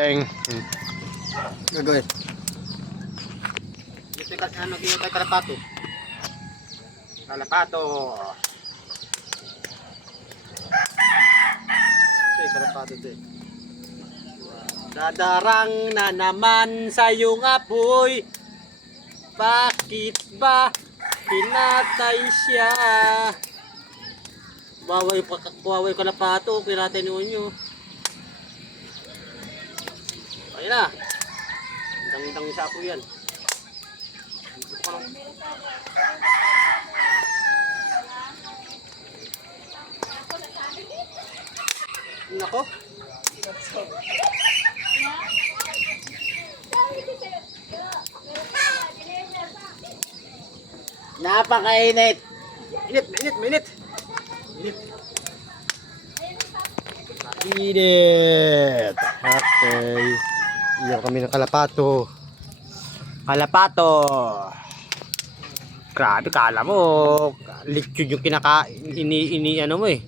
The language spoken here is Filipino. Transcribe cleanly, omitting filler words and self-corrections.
Gagawin. Dito yung ano, dito tayo kalapato. Kalapato. Ito yung kalapato din. Dadarang na naman sa iyong apoy. Bakit ba pinatay siya? Kuwaway kalapato, pinatay nyo. Ayun na. Indang-indang isa po yan. Nako. Napakainit. Minit. Init. Okay. Iyan kami ng kalapato. Grabe, kala mo lechon yung kinakain, ano mo eh.